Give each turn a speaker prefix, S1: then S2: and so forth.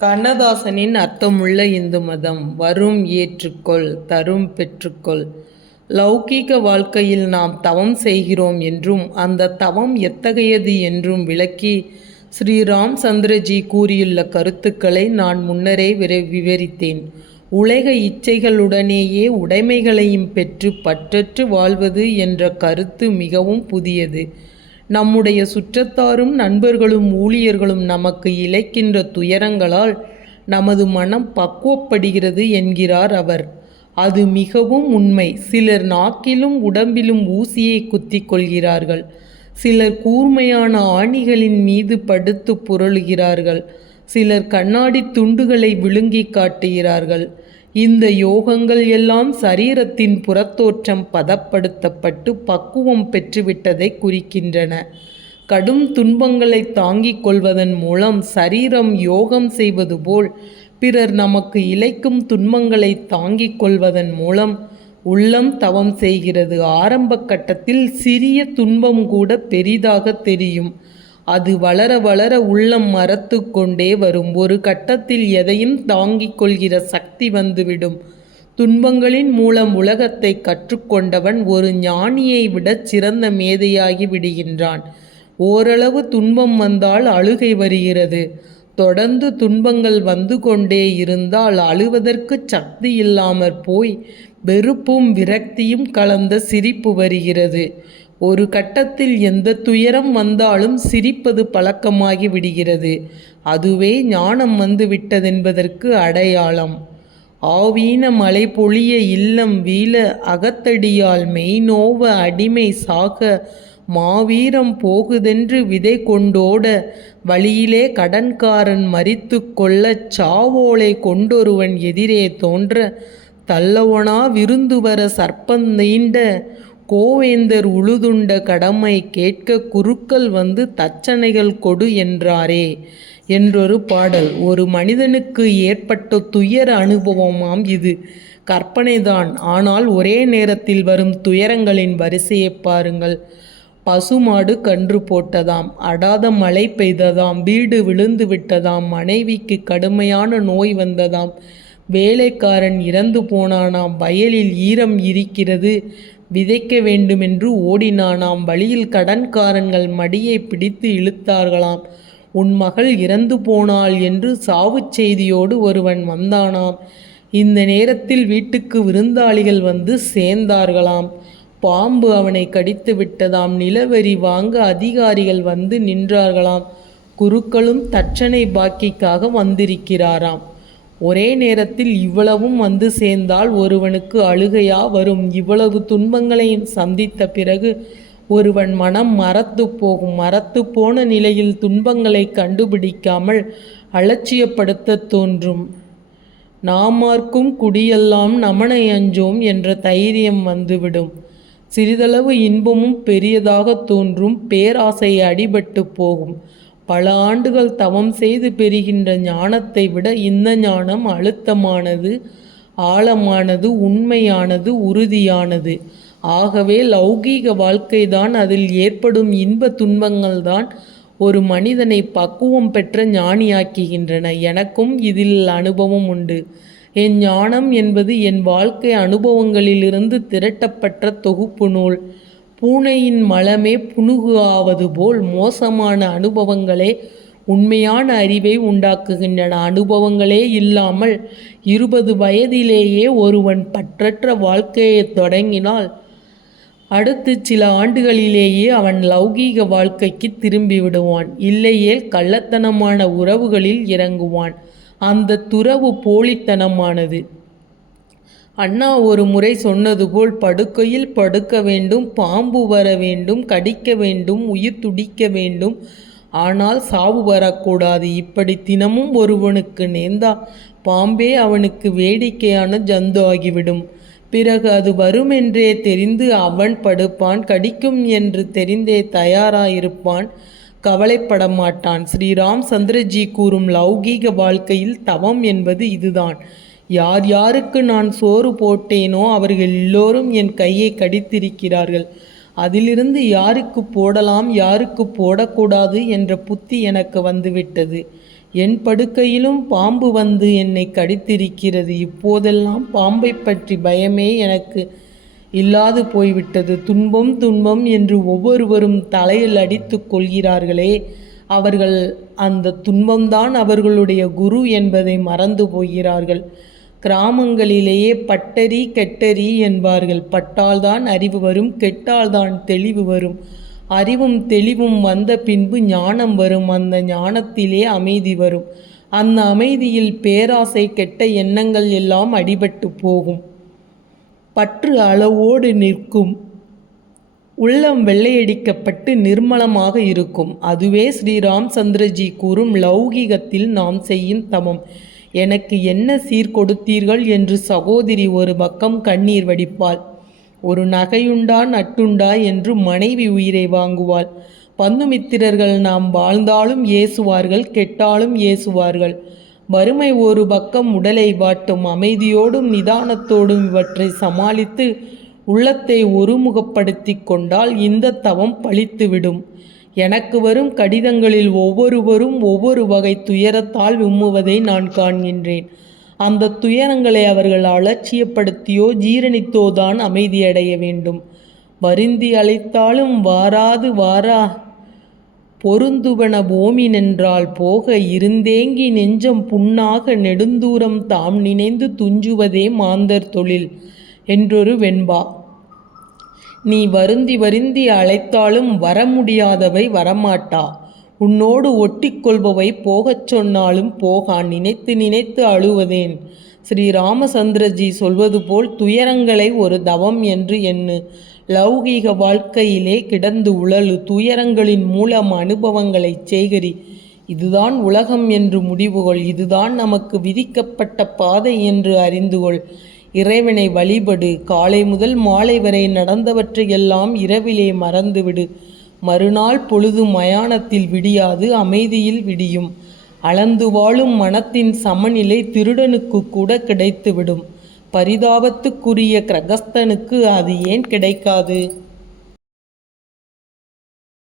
S1: கண்ணதாசனின் அர்த்தமுள்ள இந்து மதம் வரும் ஏற்றுக்கொள் தரும் பெற்றுக்கொள். லௌகீக வாழ்க்கையில் நாம் தவம் செய்கிறோம் என்றும் அந்த தவம் எத்தகையது என்றும் விளக்கி ஸ்ரீ ராம் சந்திரஜி கூறியுள்ள கருத்துக்களை நான் முன்னரே விரை விவரித்தேன். உலக இச்சைகளுடனேயே உடைமைகளையும் பெற்று பற்றற்று வாழ்வது என்ற கருத்து மிகவும் புதியது. நம்முடைய சுற்றத்தாரும் நண்பர்களும் ஊழியர்களும் நமக்கு இழைக்கின்ற துயரங்களால் நமது மனம் பக்குவப்படுகிறது என்கிறார் அவர். அது மிகவும் உண்மை. சிலர் நாக்கிலும் உடம்பிலும் ஊசியை குத்தி கொள்கிறார்கள். சிலர் கூர்மையான ஆணிகளின் மீது படுத்து புரளுகிறார்கள். சிலர் கண்ணாடி துண்டுகளை விழுங்கி காட்டுகிறார்கள். இந்த யோகங்கள் எல்லாம் சரீரத்தின் புறத்தோற்றம் பதப்படுத்தப்பட்டு பக்குவம் பெற்றுவிட்டதை குறிக்கின்றன. கடும் துன்பங்களை தாங்கிக் கொள்வதன் மூலம் சரீரம் யோகம் செய்வது போல் பிறர் நமக்கு இழைக்கும் துன்பங்களை தாங்கிக் கொள்வதன் மூலம் உள்ளம் தவம் செய்கிறது. ஆரம்ப கட்டத்தில் சிறிய துன்பம் கூட பெரிதாக தெரியும். அது வளர வளர உள்ளம் மறத்து கொண்டே வரும். ஒரு கட்டத்தில் எதையும் தாங்கிக் கொள்கிற சக்தி வந்துவிடும். துன்பங்களின் மூலம் உலகத்தை கற்றுக்கொண்டவன் ஒரு ஞானியை விட சிறந்த மேதையாகி விடுகின்றான். ஓரளவு துன்பம் வந்தால் அழுகை வருகிறது. தொடர்ந்து துன்பங்கள் வந்து கொண்டே இருந்தால் அழுவதற்கு சக்தி இல்லாமற் போய் வெறுப்பும் விரக்தியும் கலந்த சிரிப்பு வருகிறது. ஒரு கட்டத்தில் எந்த துயரம் வந்தாலும் சிரிப்பது பழக்கமாகி விடுகிறது. அதுவே ஞானம் வந்து விட்டதென்பதற்கு அடையாளம். ஆவீன மலை பொழிய இல்லம் வீழ அகத்தடியால் மெய்நோவ அடிமை சாக மாவீரம் போகுதென்று விதை கொண்டோட வழியிலே கடன்காரன் மறித்து கொள்ளச் சாவோலை கொண்டொருவன் எதிரே தோன்ற தல்லவனா விருந்து வர சர்ப்பந்தீண்ட கோவேந்தர் உழுதுண்ட கடமை கேட்க குருக்கள் வந்து தச்சனைகள் கொடு என்றாரே. என்றொரு பாடல் ஒரு மனிதனுக்கு ஏற்பட்ட துயர அனுபவமாம் இது. கற்பனைதான். ஆனால் ஒரே நேரத்தில் வரும் துயரங்களின் வரிசையை பாருங்கள். பசுமாடு கன்று போட்டதாம். அடாத மழை பெய்ததாம். வீடு விழுந்து விட்டதாம் மனைவிக்கு கடுமையான நோய் வந்ததாம். வேலைக்காரன் இறந்து போனானாம் வயலில் ஈரம் இருக்கிறது விதைக்க வேண்டுமென்று ஓடினானாம் வழியில் கடன்காரன்கள் மடியை பிடித்து இழுத்தார்களாம். உன் மகள் இறந்து போனாள் என்று சாவுச் செய்தியோடு ஒருவன் வந்தானாம். இந்த நேரத்தில் வீட்டுக்கு விருந்தாளிகள் வந்து சேர்ந்தார்களாம். பாம்பு அவனை கடித்து விட்டதாம். நிலவரி வாங்க அதிகாரிகள் வந்து நின்றார்களாம். குருக்களும் தட்சணை பாக்கிக்காக வந்திருக்கிறாராம். ஒரே நேரத்தில் இவ்வளவும் வந்து சேர்ந்தால் ஒருவனுக்கு அழுகையா வரும். இவ்வளவு துன்பங்களையும் சந்தித்த பிறகு ஒருவன் மனம் மறத்து போகும். மறத்து போன நிலையில் துன்பங்களை கண்டுபிடிக்காமல் அலட்சியப்படுத்த தோன்றும். நாமார்க்கும் குடியெல்லாம் நமனை அஞ்சோம் என்ற தைரியம் வந்துவிடும். சிறிதளவு இன்பமும் பெரியதாக தோன்றும். பேராசை அடிபட்டு போகும். பல ஆண்டுகள் தவம் செய்து பெறுகின்ற ஞானத்தை விட இந்த ஞானம் அழுத்தமானது ஆழமானது உண்மையானது உறுதியானது. ஆகவே லௌகீக வாழ்க்கைதான் அதில் ஏற்படும் இன்ப துன்பங்கள் தான் ஒரு மனிதனை பக்குவம் பெற்ற ஞானியாக்குகின்றன. எனக்கும் இதில் அனுபவம் உண்டு. என் ஞானம் என்பது என் வாழ்க்கை அனுபவங்களிலிருந்து திரட்டப்பட்ட தொகுப்பு நூல். பூனையின் மலமே புணுகு ஆவது போல் மோசமான அனுபவங்களே உண்மையான அறிவை உண்டாக்குகின்றன. அனுபவங்களே இல்லாமல் இருபது வயதிலேயே ஒருவன் பற்றற்ற வாழ்க்கையை தொடங்கினால் அடுத்து சில ஆண்டுகளிலேயே அவன் லௌகீக வாழ்க்கைக்கு திரும்பி விடுவான் இல்லையே கள்ளத்தனமான உறவுகளில் இறங்குவான். அந்த துறவு போலித்தனமானது. அண்ணா ஒரு முறை சொன்னது போல் படுக்கையில் படுக்க வேண்டும் பாம்பு வர வேண்டும் கடிக்க வேண்டும் உயிர் துடிக்க வேண்டும். ஆனால் சாவு வரக்கூடாது. இப்படி தினமும் ஒருவனுக்கு நேர்ந்தா பாம்பே அவனுக்கு வேடிக்கையான ஜந்து ஆகிவிடும். பிறகு அது வரும் என்றே தெரிந்து அவன் படுப்பான் கடிக்கும் என்று தெரிந்தே தயாராயிருப்பான். கவலைப்பட மாட்டான். ஸ்ரீராம் சந்திரஜி கூறும் லௌகீக வாழ்க்கையில் தவம் என்பது இதுதான். யார் யாருக்கு நான் சோறு போட்டேனோ அவர்கள் எல்லோரும் என் கையை கடித்திருக்கிறார்கள். அதிலிருந்து யாருக்கு போடலாம் யாருக்கு போடக்கூடாது என்ற புத்தி எனக்கு வந்துவிட்டது. என் படுக்கையிலும் பாம்பு வந்து என்னை கடித்திருக்கிறது. இப்போதெல்லாம் பாம்பை பற்றி பயமே எனக்கு இல்லாது போய்விட்டது. துன்பம் துன்பம் என்று ஒவ்வொருவரும் தலையில் அடித்து கொள்கிறார்களே அவர்கள் அந்த துன்பம்தான் அவர்களுடைய குரு என்பதை மறந்து போகிறார்கள். கிராமங்களிலேயே பட்டரி கெட்டரி என்பார்கள். பட்டால்தான் அறிவு வரும் கெட்டால்தான் தெளிவு வரும். அறிவும் தெளிவும் வந்த பின்பு ஞானம் வரும். அந்த ஞானத்திலே அமைதி வரும். அந்த அமைதியில் பேராசை கெட்ட எண்ணங்கள் எல்லாம் அடிபட்டு போகும். பற்று அளவோடு நிற்கும். உள்ளம் வெள்ளையடிக்கப்பட்டு நிர்மலமாக இருக்கும். அதுவே ஸ்ரீராம் சந்திரஜி கூறும் லௌகிகத்தில் நாம் செய்யும் தமம். எனக்கு என்ன சீர் கொடுத்தீர்கள் என்று சகோதரி ஒரு பக்கம் கண்ணீர் வடிப்பாள். ஒரு நகையுண்டா நட்டுண்டா என்று மனைவி உயிரை வாங்குவாள். பந்துமித்திரர்கள் நாம் வாழ்ந்தாலும் ஏசுவார்கள் கெட்டாலும் ஏசுவார்கள். வறுமை ஒரு பக்கம் உடலை வாட்டும் அமைதியோடும் நிதானத்தோடும் இவற்றை சமாளித்து உள்ளத்தை ஒருமுகப்படுத்தி கொண்டால் இந்த தவம் பழித்துவிடும். எனக்கு வரும் கடிதங்களில் ஒவ்வொருவரும் ஒவ்வொரு வகை துயரத்தால் விம்முவதை நான் காண்கின்றேன். அந்த துயரங்களை அவர்கள் அலட்சியப்படுத்தியோ ஜீரணித்தோ தான் அமைதியடைய வேண்டும். வருந்தி அழைத்தாலும் வாராது வாரா. பொருந்துவன பூமி நின்றால் போக இருந்தேங்கி நெஞ்சம் புண்ணாக நெடுந்தூரம் தாம் நினைந்து துஞ்சுவதே மாந்தர் தொழில் என்றொரு வெண்பா. நீ வருந்தி வருந்தி அழைத்தாலும் வர முடியாதவை வரமாட்டா. உன்னோடு ஒட்டிக்கொள்பவை போகச் சொன்னாலும் போகான். நினைத்து நினைத்து அழுவதேன். ஸ்ரீ ராமசந்திரஜி சொல்வது போல் துயரங்களை ஒரு தவம் என்று எண்ணு. லௌகீக வாழ்க்கையிலே கிடந்து உழலு. துயரங்களின் மூலம் அனுபவங்களை சேகரி. இதுதான் உலகம் என்று முடிவுகொள். இதுதான் நமக்கு விதிக்கப்பட்ட பாதை என்று அறிந்து கொள் இறைவனை வழிபடு. காலை முதல் மாலை வரை நடந்தவற்றையெல்லாம் இரவிலே மறந்துவிடு. மறுநாள் பொழுது மயானத்தில் விடியாது அமைதியில் விடியும். அளந்து வாழும் மனத்தின் சமநிலை திருடனுக்கு கூட கிடைத்துவிடும். பரிதாபத்துக்குரிய கிரகஸ்தனுக்கு அது ஏன் கிடைக்காது?